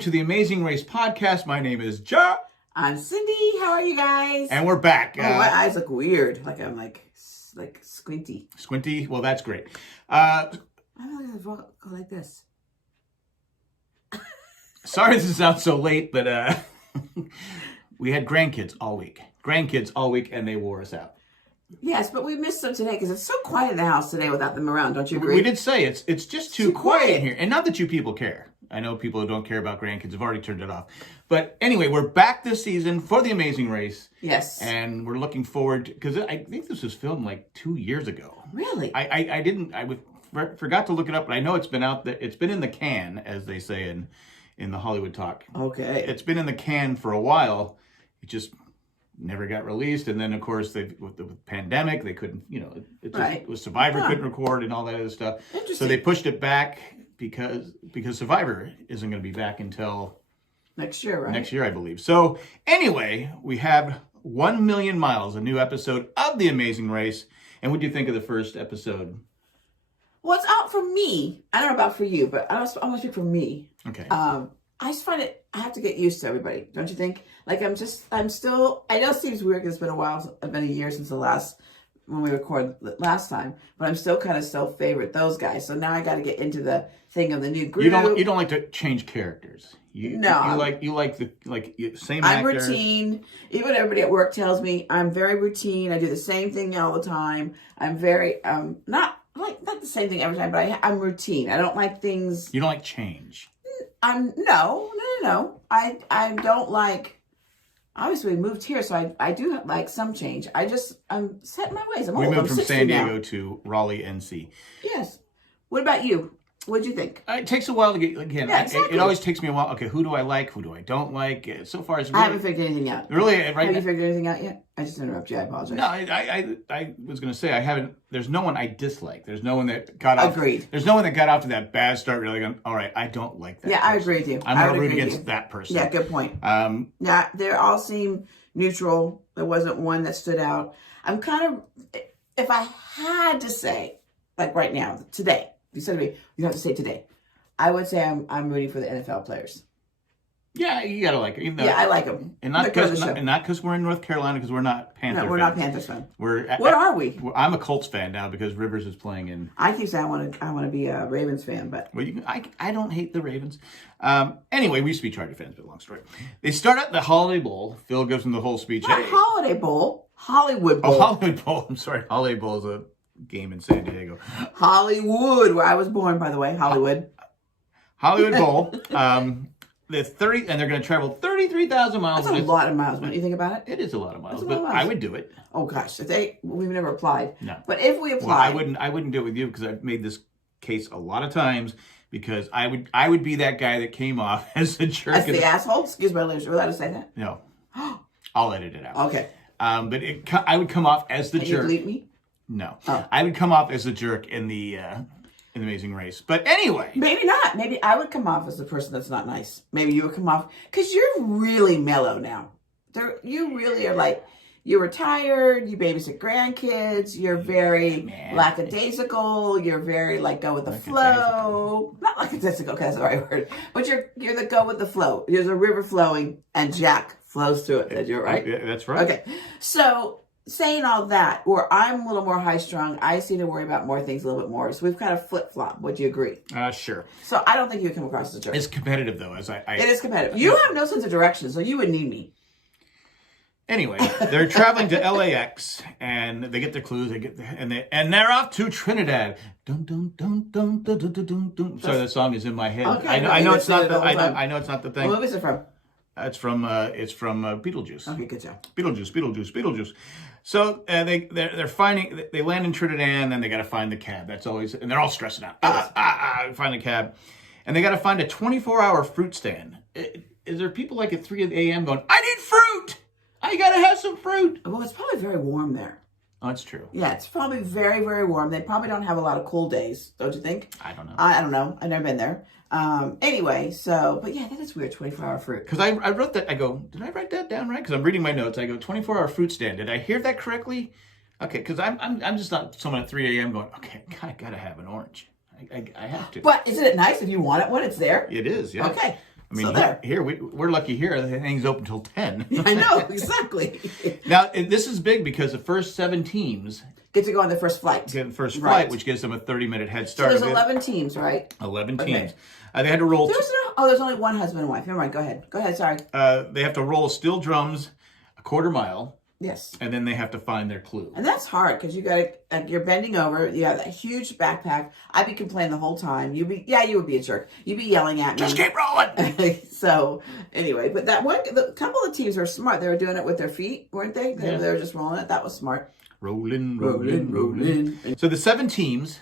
to the Amazing Race podcast. My name is Ja. I'm Cindy. How are you guys? And we're back. Oh, my eyes look weird. Like I'm like squinty. Squinty? Well, that's great. I'm not gonna go like this. Sorry this is out so late, but we had grandkids all week. And they wore us out. Yes, but we missed them today because it's so quiet in the house today without them around. Don't you agree? We did say it's just too quiet in here. And not that you people care. I know people who don't care about grandkids have already turned it off. But anyway, we're back this season for the Amazing Race. Yes. And we're looking forward to, because I think this was filmed like 2 years ago. Really? I forgot to look it up, but I know it's been out there. It's been in the can, as they say in the Hollywood talk. Okay. It's been in the can for a while. It just never got released. And then, of course, with the pandemic, they couldn't, it was Survivor couldn't record and all that other stuff. So they pushed it back because Survivor isn't going to be back until next year, right? Next year, I believe. So anyway, we have 1 Million Miles, a new episode of The Amazing Race. And what do you think of the first episode? Well, it's out for me. I don't know about for you, but I want to speak for me. Okay. I just find I have to get used to everybody. Don't you think? Like I'm still, I know it seems weird because it's been a while, it's been a year since when we recorded last time, but I'm still kind of favorite those guys. So now I got to get into the thing of the new group. You don't like to change characters. You like the same I'm actor. routine. Even everybody at work tells me I'm very routine. I do the same thing all the time. I'm very not the same thing every time, but I'm routine. I don't like things. You don't like change. No. I don't like. Obviously, we moved here, so I do like some change. I'm set in my ways. We moved from San Diego to Raleigh, NC. Yes. What about you? What'd you think? It takes a while to get, again, yeah, exactly. It always takes me a while. Okay, who do I like? Who do I don't like? So far, it's really, I haven't figured anything out. Really, right? Have you figured anything out yet? I just interrupted you. I apologize. No, I was going to say, I haven't, there's no one I dislike. There's no one that got off. Agreed. There's no one that got off to that bad start really going, all right, I don't like that Yeah, person. I agree with you. I'm going to root against that person. Yeah, good point. Yeah, they all seem neutral. There wasn't one that stood out. I'm kind of, if I had to say, like right now, today, if you said to me, you have to say today, I would say I'm rooting for the NFL players. Yeah, you gotta like it. Even though, I like them. And not because we're in North Carolina, because we're not Panther fans. No, we're not Panthers fans. What are we? I'm a Colts fan now because Rivers is playing in. I keep saying I want to be a Ravens fan, but I don't hate the Ravens. Anyway, we used to be Charger fans, but long story. They start at the Holiday Bowl. Phil gives them the whole speech. Not Holiday Bowl, Hollywood Bowl. Oh, Hollywood Bowl. I'm sorry, Holiday Bowl is a game in San Diego. Hollywood, where I was born, by the way, Hollywood. Hollywood Bowl. They're going to travel 33,000 miles. That's a lot of miles when you think about it. It is a lot of miles, but I would do it. Oh gosh, we've never applied. No, but if we applied, I wouldn't do it with you because I've made this case a lot of times. Because I would be that guy that came off as a jerk. As the asshole? Excuse my language. Are we allowed to say that? No, I'll edit it out. Okay. But I would come off as the jerk. Can you bleep me? No, I would come off as the jerk in the Amazing Race. But anyway. Maybe not. Maybe I would come off as the person that's not nice. Maybe you would come off, because you're really mellow now. You really are like, you're retired, you babysit grandkids, you're very lackadaisical, you're very like go with the flow. Not lackadaisical, because that's the right word. But you're the go with the flow. There's a river flowing and Jack flows through it. You're right? Yeah, that's right. Okay. So saying all that, where I'm a little more high-strung, I seem to worry about more things a little bit more. So we've kind of flip-flop. Would you agree? Sure. So I don't think you would come across as a jerk. It's competitive, though. It is competitive. You have no sense of direction, so you would need me. Anyway, they're traveling to LAX, and they get their clues. And they're off to Trinidad. Dun dun dun dun dun dun dun dun. Sorry, that song is in my head. Okay, I know it's not the. I know it's not the thing. What movie is it from? It's from Beetlejuice. Okay, good job. Beetlejuice. So they're finding. They land in Trinidad, and then they got to find the cab. That's always, and they're all stressing out. Find the cab, and they got to find a 24-hour fruit stand. Is there people like at 3 a.m. going, I need fruit? I gotta have some fruit. Well, it's probably very warm there. Oh, that's true. Yeah, it's probably very, very warm. They probably don't have a lot of cool days, don't you think? I don't know. I don't know. I've never been there. Anyway, but yeah, that is weird, 24-hour fruit. Because I wrote that, I go, did I write that down right? Because I'm reading my notes. I go, 24-hour fruit stand. Did I hear that correctly? Okay, because I'm just not someone at 3 a.m. going, okay, I gotta have an orange. I have to. But isn't it nice if you want it when it's there? It is, yeah. Okay. I mean, So there. here we're lucky here. The thing's open till 10. I know, exactly. Now, this is big because the first 7 teams Get to go on the first flight. get the first Right. flight, which gives them a 30-minute head So start. there's 11 teams, right? 11 Okay. teams. They had to roll. There's only one husband and wife. Never mind. Go ahead. Go ahead. Sorry. They have to roll steel drums a quarter mile, Yes. and then they have to find their clue. And that's hard because you got to, you're bending over. You have that huge backpack. I'd be complaining the whole time. You would be a jerk. You'd be yelling at me. Just keep rolling. So anyway, but the couple of teams were smart. They were doing it with their feet, weren't they? They were just rolling it. That was smart. Rolling, rolling, rolling. So the 7 teams,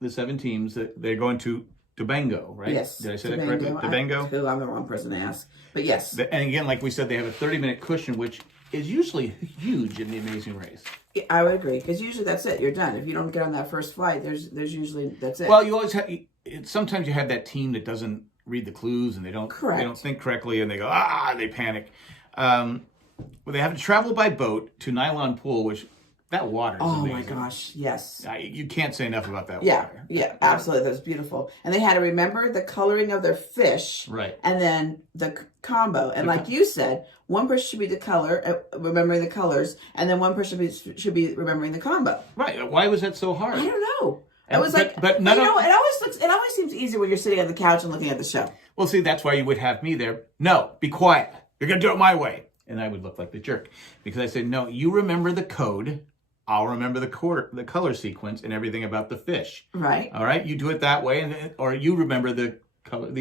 they're going to Tobango, right? Yes. Did I say that correctly? Tobango. I'm the wrong person to ask. But yes. And again, like we said, they have a 30-minute cushion, which is usually huge in the Amazing Race. Yeah, I would agree because usually that's it. You're done. If you don't get on that first flight, there's usually that's it. Well, you always have. Sometimes you have that team that doesn't read the clues and they don't think correctly and they go they panic. Well, they have to travel by boat to Nylon Pool, which that water is amazing. My gosh, yes. You can't say enough about that water. Yeah, absolutely. That's beautiful. And they had to remember the coloring of their fish, right? And then the combo. And like you said, one person should be the color, remembering the colors, and then one person should be remembering the combo. Right. Why was that so hard? I don't know. It was but none of it always seems easier when you're sitting on the couch and looking at the show. Well, see, that's why you would have me there. No, be quiet. You're gonna do it my way, and I would look like the jerk because I said, no, you remember the code. I'll remember the color sequence and everything about the fish. Right. All right. You do it that way, or you remember the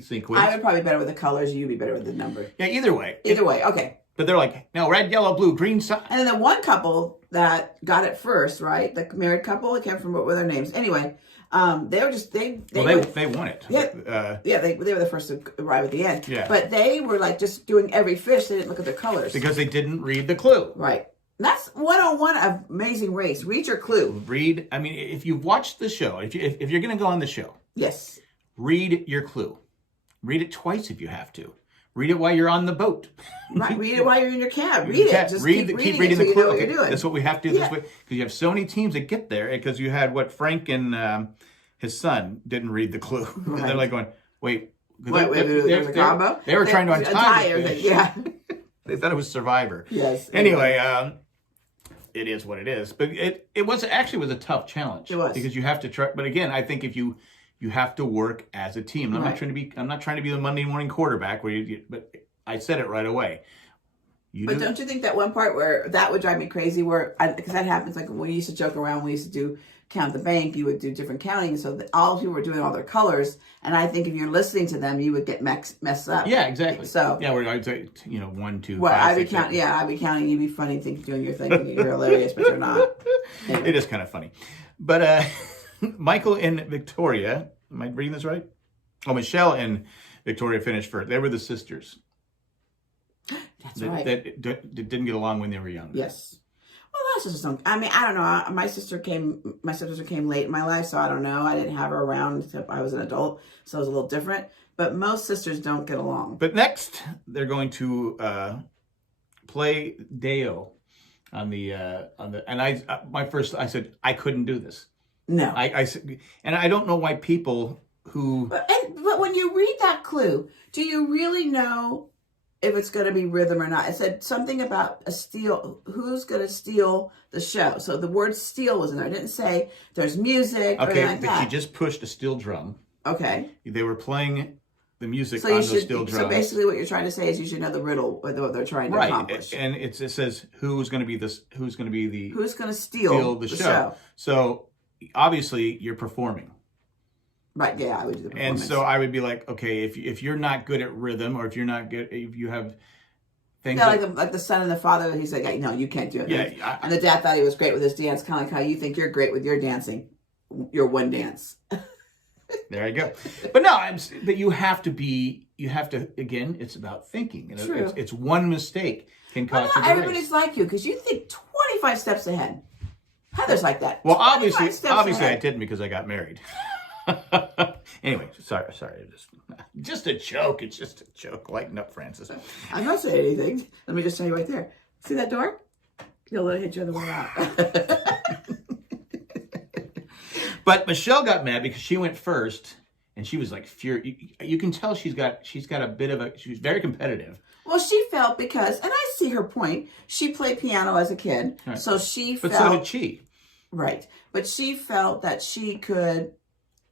sequence. I would probably be better with the colors. You'd be better with the number. Yeah. Either way. Okay. But they're like, no, red, yellow, blue, green. And then the one couple that got it first, right? The married couple. I can't remember what were their names. Anyway, they were just they won it. Yeah. They were the first to arrive at the end. Yeah. But they were like just doing every fish. They didn't look at the colors because they didn't read the clue. Right. That's 101 of Amazing Race. Read your clue. I mean, if you've watched the show, if you're going to go on the show, yes, read your clue. Read it twice if you have to. Read it while you're on the boat. Right. Read it while you're in your cab. Read it. Just keep reading the so clue. you know what you're doing. That's what we have to do this way because you have so many teams that get there because you had Frank and his son didn't read the clue. Right. They're like going, wait, there's a combo. They were trying to untie everything. Yeah. They thought it was Survivor. Yes. Anyway, it is what it is. But it was a tough challenge. It was. Because you have to try. But again, I think if you have to work as a team. I'm not trying to be the Monday morning quarterback but I said it right away. Don't you think that one part where that would drive me crazy because that happens like when we used to joke around, we used to count the bank, you would do different counting so that all people were doing all their colors, and I think if you're listening to them you would get messed up. Yeah, exactly. So where I'd say 1, 2, well, 5, I'd be 6, counting. Yeah, I'd be counting. You'd be funny, doing your thing, thinking you're hilarious, but you're not. Anyway. It is kind of funny, but Michael and Victoria, am I reading this right? Oh, Michelle and Victoria finished first. They were the sisters. That's right. That didn't get along when they were young. Yes. Well, that's just something. I mean, I don't know. My sister came late in my life, so I don't know. I didn't have her around until I was an adult, so it was a little different. But most sisters don't get along. But next, they're going to play Deo on the and I said I couldn't do this. No. I said, and I don't know why people who. But when you read that clue, do you really know if it's going to be rhythm or not? It said something about who's going to steal the show. So the word steal was in there. It didn't say there's music or anything like that. She just pushed a steel drum. Okay. They were playing the music on the steel drum. So basically what you're trying to say is you should know the riddle or what they're trying to accomplish. And it says who's going to steal the show. So obviously you're performing. Right, yeah, I would do the performance. And so I would be like, okay, if you're not good at rhythm, or if you have things like the son and the father, he's like, no, you can't do it. Yeah, and the dad thought he was great with his dance, kind of like how you think you're great with your dancing, your one dance. There you go. But no, but you have to again, it's about thinking. True. It's one mistake can cost you the everybody's race. like you because you think 25 steps ahead. Heather's like that. Well, obviously I didn't because I got married. Anyway, sorry. Just a joke. It's just a joke. Lighten up, Francis. I'm not saying anything. Let me just tell you right there. See that door? You'll let it hit you on the way out. But Michelle got mad because she went first, and she was like you can tell she's got a bit of a, she's very competitive. Well, she felt because, and I see her point. She played piano as a kid, Right. so she But felt so did she. right. But she felt that she could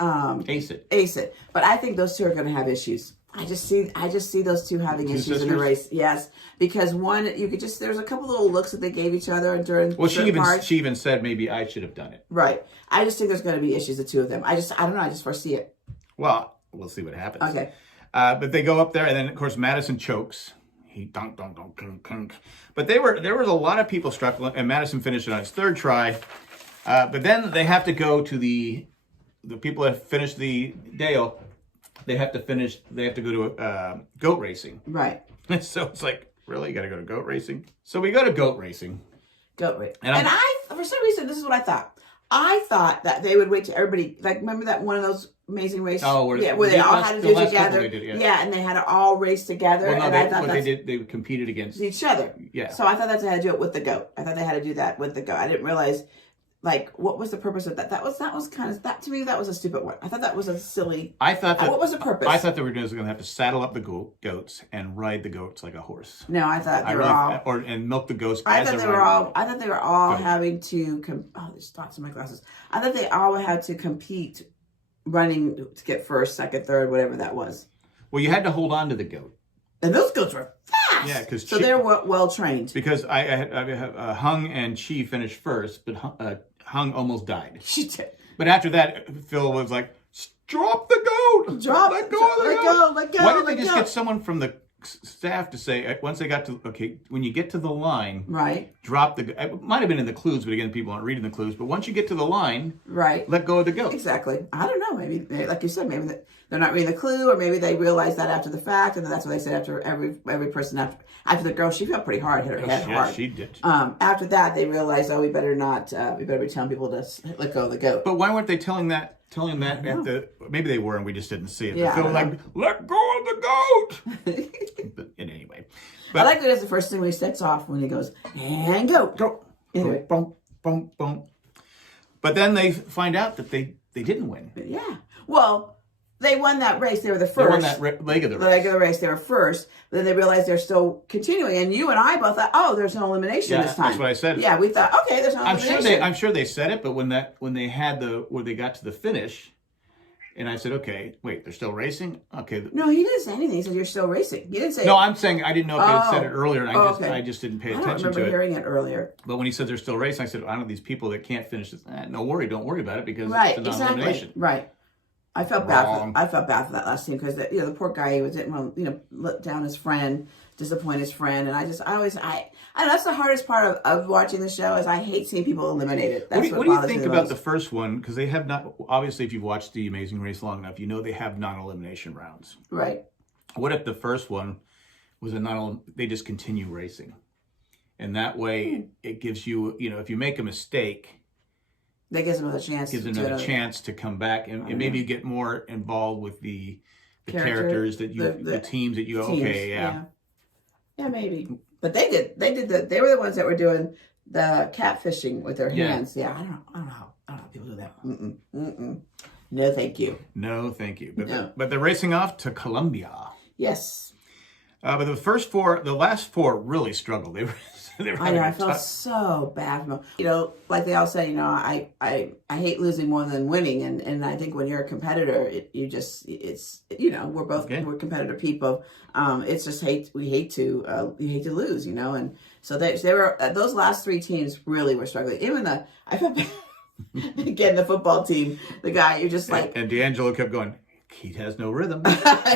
Ace it. ace it. But I think those two are going to have issues. I just see those two having issues in the sisters? race. Yes, because one, you could just, there's a couple little looks that they gave each other during. Well, certain parts. she even said maybe I should have done it. Right. I just think there's going to be issues, the two of them. I don't know. I just foresee it. Well, we'll see what happens. Okay. But they go up there, and then of course Madison chokes. He dunk, dunk, dunk, dunk, dunk. But there was a lot of people struggling, and Madison finished it on his third try. But then they have to go to the people that finished the Dale. They have to go to goat racing. Right. So it's like, really, you got to go to goat racing? So we go to goat racing. Goat race. And And I, for some reason, this is what I thought. I thought that they would wait till everybody, like, remember that one of those Amazing Race? Oh, where where they all had to the do last couple together. they did, yeah. Yeah, and they had to all race together. Well, no, and I thought what that's they did, they competed against. each other. Yeah. So I thought that's how they had to do it with the goat. I thought they had to do that with the goat. I didn't realize, like, what was the purpose of that? That was kind of, that to me, that was a stupid one. I thought that was a silly. I thought that. What was the purpose? I thought they were going to have to saddle up the goats and ride the goats like a horse. No, I thought they were all. And milk the goats. I as thought they're they were riding. all. I thought they were all Go ahead. having to. Oh, there's dots in my glasses. I thought they all had to compete, running to get first, second, third, whatever that was. Well, you had to hold on to the goat. And those goats were fast. Yeah, because so they're well trained. Because I had Hung and Chi finished first, but Hung almost died. She did. But after that, Phil was like, "Drop the goat! Drop. Let go of the Let goat!" go. Let go. Why did let they just go. get someone from the staff to say once they got to when you get to the line, Right. drop the. It might have been in the clues, but again, people aren't reading the clues. But once you get to the line, Right. let go of the goat. Exactly. I don't know. Maybe, like you said, maybe they're not reading the clue, or maybe they realize that after the fact, and then that's what they said after every person after the girl. She felt pretty hard, hit her head Yeah, hard. she did. After that, they realized, we better not. We better be telling people to let go of the goat. But why weren't they telling that at the? Maybe they were, and we just didn't see it. Yeah, Phil was I like, "Let go of the goat." But anyway, I like that as the first thing when he sets off, when he goes and go. Anyway. Boom, boom, boom. But then they find out that they didn't win. But yeah. Well, they won that race. They were the They first. won that leg of the The race. leg of the race, they were first. But then they realized they're still continuing. And you and I both thought, oh, there's no elimination Yeah, this time. that's what I said. Yeah, we thought, okay, there's no elimination. I'm sure they said it, but when they had where they got to the finish, and I said, okay, wait, they're still racing? Okay. No, he didn't say anything. He said, you're still racing. He didn't say. No, I'm saying I didn't know if they had said it Oh. earlier, and Okay. I just didn't pay I don't attention remember to it. hearing it earlier. But when he said they're still racing, I said, I know these people that can't finish this. No worry, don't worry about it because Right, it's a exactly. non-elimination. Right. I felt bad. Wrong. I felt bad for that last team because the poor guy who didn't want to let down his friend, disappoint his friend, and I that's the hardest part of watching the show is I hate seeing people eliminated. That's What do you bothers think me about most. the first one? Because they have not, obviously, if you've watched The Amazing Race long enough, you know they have non-elimination rounds. Right. What if the first one was they just continue racing? And that way it gives you, if you make a mistake, That gives them another chance. gives them another chance to come back and maybe get more involved with the characters that the teams that you, teams, okay, yeah. Yeah, maybe. But they were the ones that were doing the catfishing with their Yeah. hands. Yeah, I don't know how people do that. Mm-mm. No, thank you. No, thank you. But, No. but they're racing off to Colombia. Yes. But the last four really struggled. They were I know. I having a felt tough- so bad for them. Like they all said, I hate losing more than winning, and I think when you're a competitor, we're competitive people. It's just we hate to lose, and so they were those last three teams really were struggling. Even I felt bad. Again, the football team, the guy you just like, and D'Angelo kept going. He has no rhythm.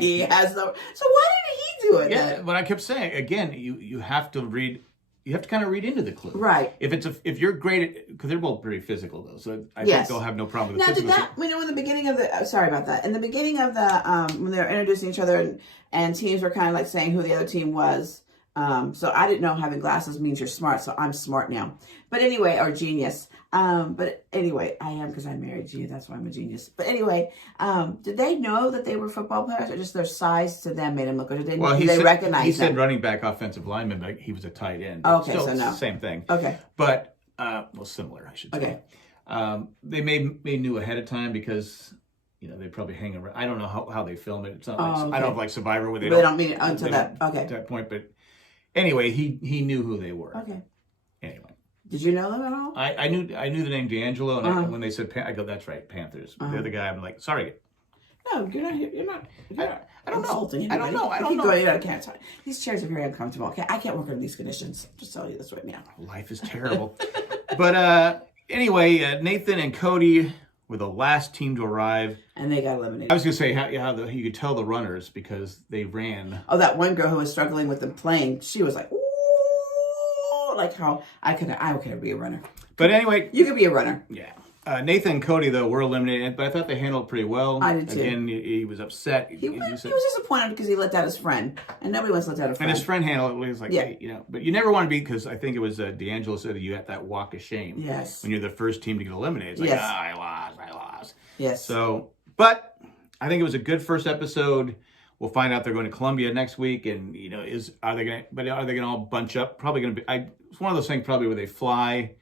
he has no. So why did he do it? Yeah, then? but I kept saying again, you have to read. You have to kind of read into the clue, Right. If you're great at, because they're both pretty physical though, so I Yes. think they'll have no problem with Now, the did physical. that, in the beginning of the, sorry about that, in the beginning of the, when they were introducing each other and teams were kind of like saying who the other team was, so I didn't know having glasses means you're smart, so I'm smart now. But anyway, or genius. But anyway, I am because I married you, that's why I'm a genius. But anyway, did they know that they were football players or just their size to them made them look good? Did they recognize he them? said running back, offensive lineman, but he was a tight end. Okay, Still, so it's no. the same thing. Okay. But similar, I should say. Okay. They may knew ahead of time because they probably hang around. I don't know how they film it. It's not Oh, like, okay. I don't know if like Survivor where But they don't mean it until they that. don't Okay. at that point. But anyway, he knew who they were. Okay. Anyway, Did you know them at all? I knew the name D'Angelo, and Uh-huh. when they said I go, that's right, Panthers. Uh-huh. The other guy, I'm like, sorry. No, you're not. You're not. I don't know. Insulting I don't anybody. know. I You don't keep know. going, I can't talk. These chairs are very uncomfortable. Okay, I can't work under these conditions. Just tell you this right now. Life is terrible. But anyway, Nathan and Cody were the last team to arrive. And they got I eliminated. was going to say how you could tell the runners because they ran. Oh, that one girl who was struggling with the plane. She was like, ooh, like how I could be a runner. But anyway, You could be a runner. yeah. Nathan and Cody, though, were eliminated, but I thought they handled it pretty well. I did too. Again, he was upset. He was disappointed because he let down his friend, and nobody wants to let down a friend. And his friend handled it. He was like, Yeah. hey, but you never want to be, because I think it was D'Angelo said that you have that walk of shame. Yes. When you're the first team to get eliminated. It's like, Yes. I lost. Yes. So, but I think it was a good first episode. We'll find out they're going to Columbia next week, and are they going to all bunch up? Probably going to be. It's one of those things probably where they fly.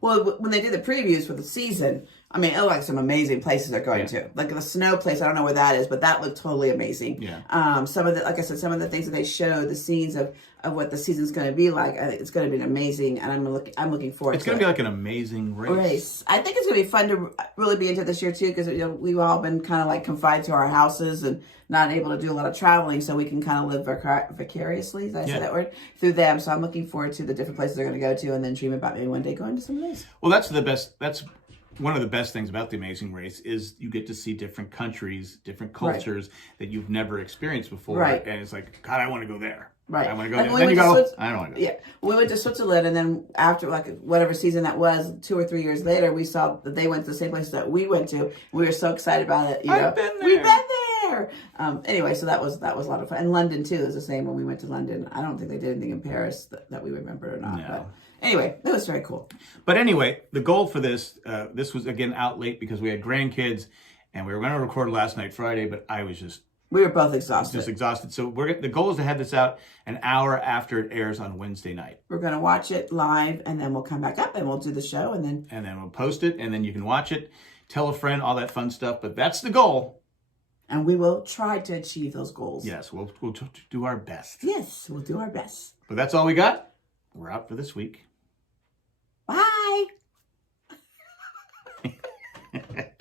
Well, when they did the previews for the season, I mean, it looked like some amazing places they're going to. Like the snow place, I don't know where that is, but that looked totally amazing. Yeah. Some of the, like I said, some of the things that they showed, the scenes of what the season's going to be like, I think it's going to be amazing, and I'm looking forward to it. It's going to be like an amazing race. I think it's going to be fun to really be into this year too, because we've all been kind of like confined to our houses and not able to do a lot of traveling, so we can kind of live vicariously, did I say that word, through them. So I'm looking forward to the different places they're going to go to, and then dream about maybe one day going to some of those. Well, that's one of the best things about the Amazing Race is you get to see different countries, different cultures that you've never experienced before. Right. And it's like, God, I want to go there. Right. I want to go Like there. when we Then you went go, to I don't want to go. Yeah, we went to Switzerland, and then after like whatever season that was, 2 or 3 years later, we saw that they went to the same places that we went to. We were so excited about it. I've been there. We've been there. Anyway, so that was a lot of fun. And London too is the same. When we went to London, I don't think they did anything in Paris that we remembered or not. No. But anyway, that was very cool. But anyway, the goal for this was again out late because we had grandkids, and we were going to record last night, Friday, but I was just We were both exhausted. exhausted. So the goal is to have this out an hour after it airs on Wednesday night. We're going to watch it live, and then we'll come back up and we'll do the show, and then we'll post it, and then you can watch it, tell a friend, all that fun stuff. But that's the goal. and we will try to achieve those goals. Yes, we'll do our best. Yes, we'll do our best. But that's all we got. We're out for this week. Bye.